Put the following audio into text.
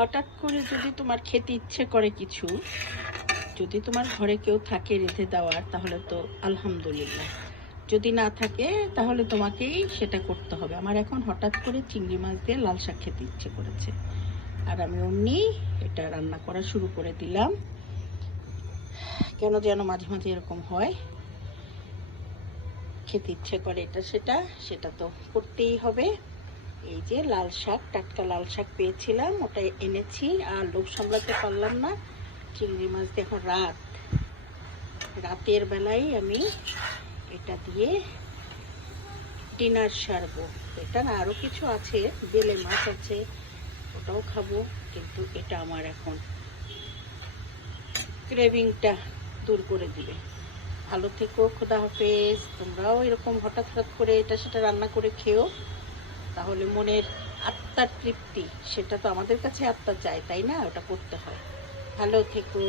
হঠাৎ করে যদি তোমার খেতে ইচ্ছে করে কিছু, যদি তোমার ঘরে কেউ থাকে রেঁধে দেওয়ার, তাহলে তো আলহামদুলিল্লাহ। যদি না থাকে তাহলে তোমাকেই সেটা করতে হবে। আমার এখন হঠাৎ করে চিংড়ি মাছ দিয়ে লাল শাক খেতে ইচ্ছে করেছে, আর আমি অমনি এটা রান্না করা শুরু করে দিলাম। কেন যেন মাঝে মাঝে এরকম হয়, খেতে ইচ্ছে করে এটা সেটা, সেটা তো করতেই হবে। এই যে লাল শাক, টাটকা লাল শাক পেয়েছিলাম, ওটা এনেছি, আর লোভ সামলাতে পারলাম না। চিংড়ি মাছ দিয়ে এখন রাতের বেলায় আমি এটা দিয়ে ডিনার সারবো। এটা না, আরও কিছু আছে, বেলে মাছ আছে, ওটাও খাবো, কিন্তু এটা আমার এখন ক্রেভিংটা দূর করে দিবে। ভালো থেকো, খোদা হাফেজ। তোমরাও এরকম হঠাৎ হঠাৎ করে এটা সেটা রান্না করে খেও, তাহলে মনের আত্মার তৃপ্তি, সেটা তো আমাদের কাছে আত্মা চায়, তাই না? ওটা করতে হয়। ভালো থেকো।